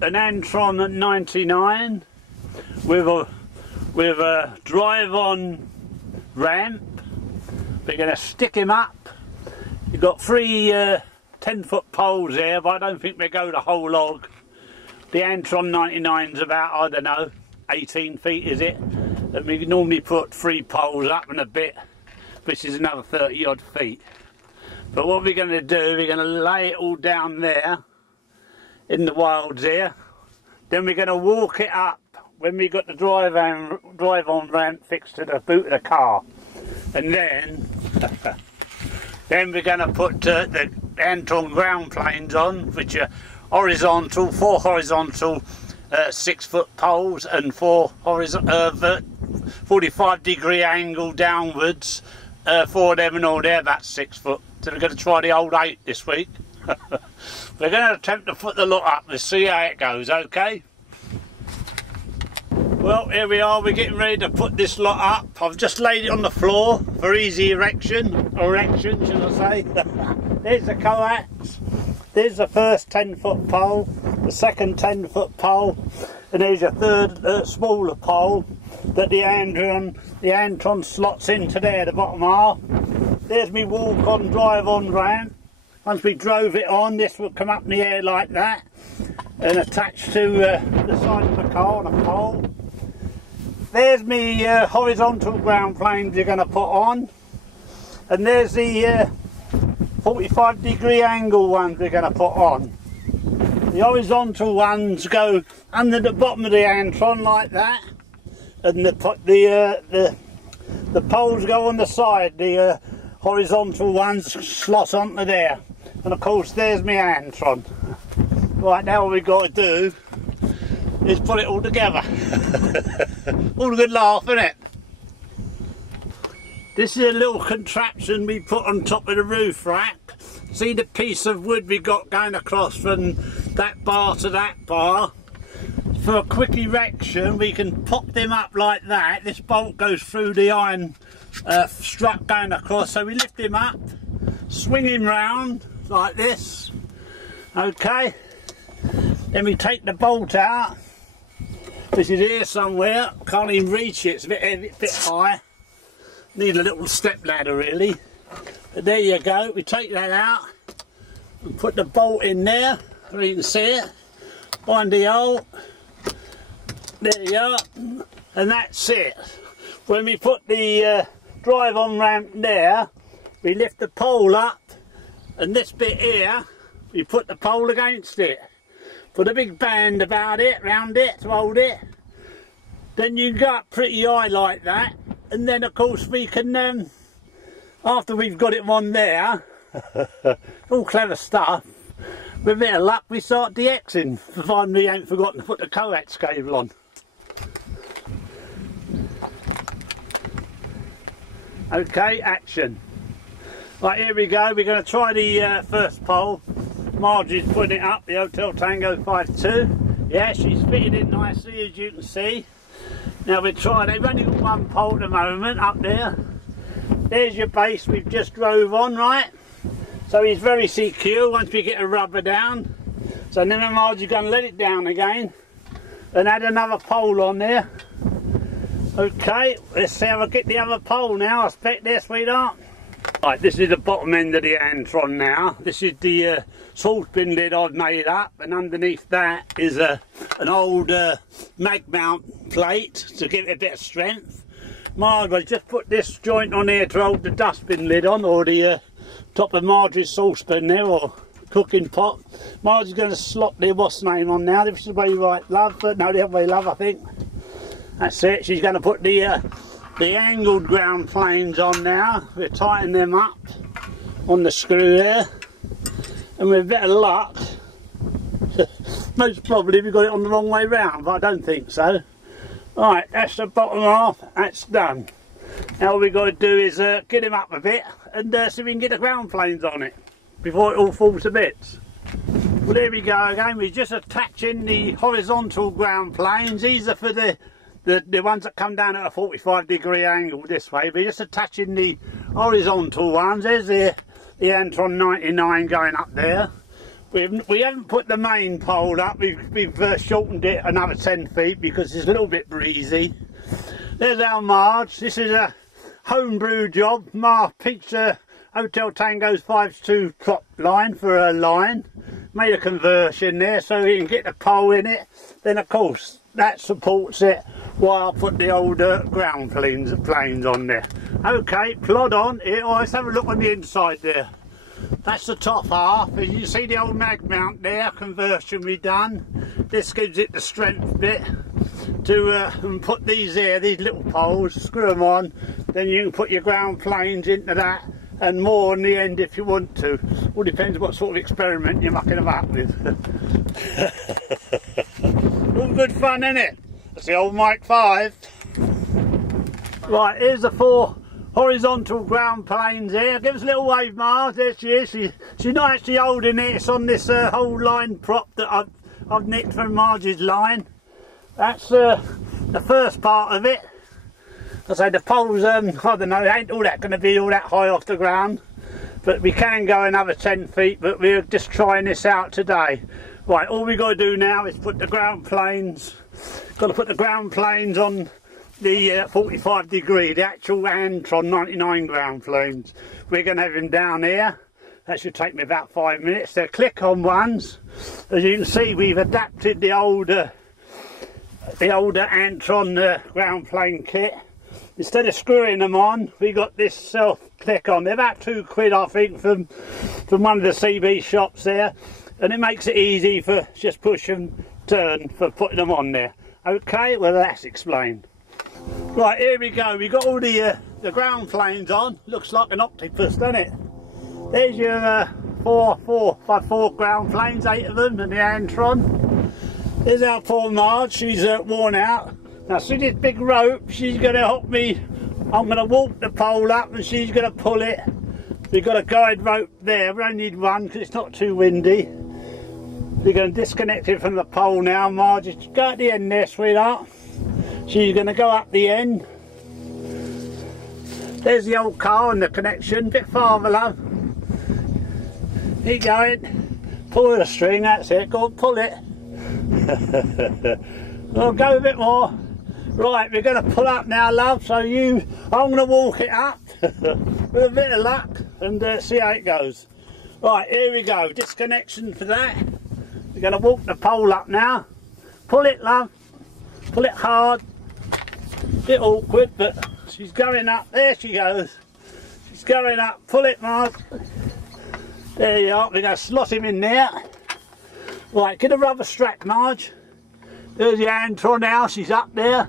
an Antron 99 with a drive-on ramp. We're going to stick him up. You've got three 10-foot poles there, but I don't think we go the whole log. The Antron 99's about, I don't know, 18 feet is it? And we normally put 3 poles up and a bit, which is another 30 odd feet. But what we're going to do, we're going to lay it all down there in the wilds here. Then we're going to walk it up when we got the drive-on ramp fixed to the boot of the car. And then we're going to put the Antron ground planes on, which are horizontal, 4 horizontal 6-foot poles and 4 45-degree angle downwards, 4 of them and all there, about 6 foot. So we're going to try the old 8 this week. We're going to attempt to put the lot up. Let's see how it goes, okay? Well, here we are, we're getting ready to put this lot up. I've just laid it on the floor for easy erection, should I say. There's the coax, there's the first 10-foot pole, the second 10-foot pole, and there's your third smaller pole that the antron slots into there, the bottom half. There's me walk-on, drive-on ramp. Once we drove it on, this will come up in the air like that and attach to the side of the car on a pole. There's me horizontal ground planes you're going to put on, and there's the 45-degree angle ones we're going to put on. The horizontal ones go under the bottom of the antron like that, and the poles go on the side. The horizontal ones slot onto there, and of course there's my antron. Right, now what we've got to do is put it all together. All a good laugh, isn't it? This is a little contraption we put on top of the roof rack. See the piece of wood we got going across from that bar to that bar? For a quick erection we can pop them up like that. This bolt goes through the iron strut going across, so we lift him up, swing him round like this, okay, then we take the bolt out, which is here somewhere, can't even reach it, it's a bit high, need a little step ladder really, but there you go. We take that out and put the bolt in there so you can see it, find the hole, there you are, and that's it. When we put the drive-on ramp there, we lift the pole up, and this bit here, we put the pole against it. Put a big band about it, round it, to hold it. Then you go up pretty high like that, and then of course we can, after we've got it on there, all clever stuff, with a bit of luck we start DXing, providing we ain't forgotten to put the coax cable on. Okay, action. Right, here we go. We're going to try the first pole. Margie's putting it up, the Hotel Tango 52. Yeah, she's fitted in nicely, as you can see. Now we're trying, they've only got one pole at the moment up there. There's your base we've just drove on, right? So he's very secure once we get a rubber down. So then Margie's going to let it down again and add another pole on there. Okay, let's see how I get the other pole now. I expect there, sweetheart. Right, this is the bottom end of the antron now. This is the saucepan lid I've made up, and underneath that is an old mag mount plate to give it a bit of strength. Marjorie just put this joint on here to hold the dustbin lid on, or the top of Marjorie's saucepan there, or cooking pot. Marjorie's going to slot the what's name on now. This is the way right, love, but no, the other way, love, I think. That's it. She's going to put the angled ground planes on now. We'll tighten them up on the screw there, and with a bit of luck, most probably we got it on the wrong way round, but I don't think so. Right, that's the bottom half. That's done. Now all we've got to do is get him up a bit and see if we can get the ground planes on it before it all falls to bits. Well, there we go again. We're just attaching the horizontal ground planes. These are for the ones that come down at a 45-degree angle this way. We're just attaching the horizontal ones. There's the Antron 99 going up there. We haven't put the main pole up. We've shortened it another 10 feet because it's a little bit breezy. There's our Marge. This is a homebrew job. Pizza Hotel Tango's 5-2 plot line for a line. Made a conversion there so you can get the pole in it. Then of course that supports it while I put the old ground planes on there. Okay, plod on here. Oh, let's have a look on the inside there. That's the top half. As you see the old mag mount there, conversion we done. This gives it the strength bit to put these here, these little poles, screw them on. Then you can put your ground planes into that and more in the end if you want to. All depends what sort of experiment you're mucking about with. All good fun, innit? That's the old Mike 5. Right, here's the 4 horizontal ground planes here. Give us a little wave, Mars. There she is. She's not actually holding it. It's on this whole line prop that I've nicked from Marge's line. That's the first part of it. I say the poles, I don't know, ain't all that going to be all that high off the ground, but we can go another 10 feet, but we're just trying this out today. Right, all we got to do now is put the ground planes, got to put the ground planes on the 45 degree, the actual Antron99 ground planes. We're going to have them down here. That should take me about 5 minutes. They're click-on ones. As you can see, we've adapted the older Antron ground plane kit. Instead of screwing them on, we got this self click on. They're about £2 I think from one of the CB shops there, and it makes it easy for just push and turn for putting them on there. Okay, well that's explained. Right, here we go. We got all the ground planes on. Looks like an octopus, doesn't it? There's your 4x4 ground planes, 8 of them, and the Antron. There's our poor Marge. She's worn out. Now see this big rope, she's going to help me. I'm going to walk the pole up and she's going to pull it. We've got a guide rope there, we only need one because it's not too windy. We're going to disconnect it from the pole now. Marge, just go at the end there, sweetheart. She's going to go up the end. There's the old car and the connection, bit farther, love. Keep going. Pull the string, that's it, go on, pull it. I'll go a bit more. Right, we're going to pull up now, love, so I'm going to walk it up with a bit of luck and see how it goes. Right, here we go, disconnection for that. We're going to walk the pole up now. Pull it, love, pull it hard. Bit awkward, but she's going up, there she goes. She's going up, pull it, Mark. There you are, we're going to slot him in there. Right, get a rubber strap, Marge. There's the Antron now, she's up there.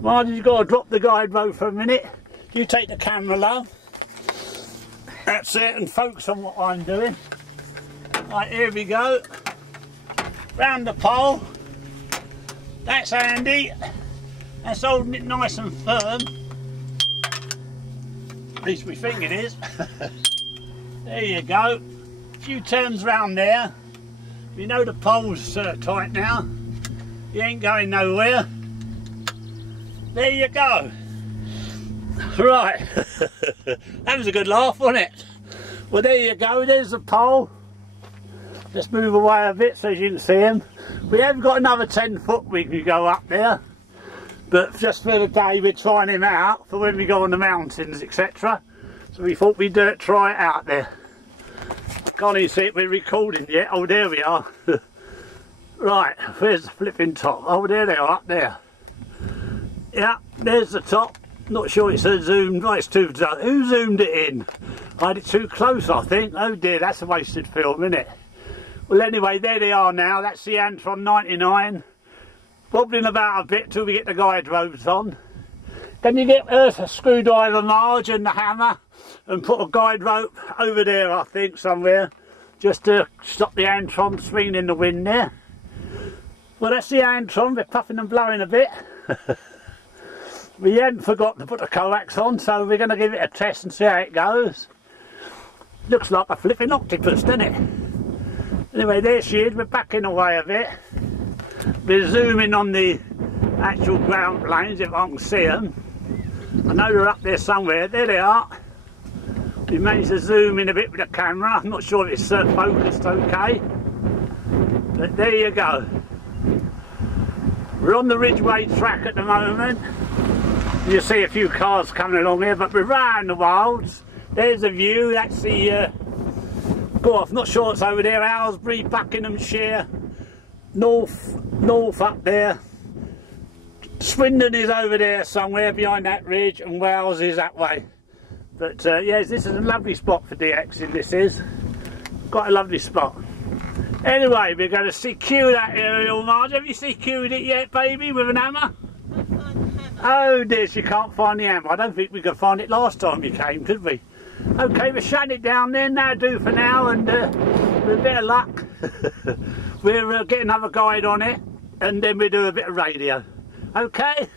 Margie's got to drop the guide rope for a minute. You take the camera, love. That's it, and focus on what I'm doing. Right, here we go. Round the pole. That's handy. That's holding it nice and firm. At least we think it is. There you go. A few turns round there. You know the pole's tight now. You ain't going nowhere. There you go. Right. That was a good laugh, wasn't it? Well, there you go. There's the pole. Let's move away a bit so you can see him. We have got another 10 foot we can go up there. But just for the day we're trying him out for when we go on the mountains, etc. So we thought we'd try it out there. Can't even see it, we're recording yet. Oh, there we are. Right, where's the flipping top? Oh, there they are, up there. Yeah, there's the top. Not sure it's zoomed. Right, it's too. Who zoomed it in? I had it too close, I think. Oh dear, that's a wasted film, isn't it? Well, anyway, there they are now. That's the Antron99. Wobbling about a bit till we get the guide ropes on. Can you get a screwdriver, Marge, and the hammer and put a guide rope over there, I think, somewhere, just to stop the Antron swinging in the wind there. Well, that's the Antron. We're puffing and blowing a bit. We hadn't forgot to put the coax on, so we're going to give it a test and see how it goes. Looks like a flipping octopus, doesn't it? Anyway, there she is. We're backing away a bit. We're zooming on the actual ground planes if I can see them. I know they're up there somewhere. There they are. We managed to zoom in a bit with the camera. I'm not sure if it's focused okay, but there you go. We're on the Ridgeway track at the moment. You see a few cars coming along here, but we're round the wilds. There's a view. That's the I'm not sure what's over there. Aylesbury, Buckinghamshire, north up there. Swindon is over there somewhere behind that ridge, and Wales is that way. But yes, this is a lovely spot for DXing. This is quite a lovely spot. Anyway, we're going to secure that aerial, Marge. Have you secured it yet, baby, with an hammer? Oh dear, you can't find the hammer. I don't think we could find it last time you came, could we? Okay, we're shutting it down then. Now do for now, and with a bit of luck, we'll get another guide on it, and then we'll do a bit of radio. Okay?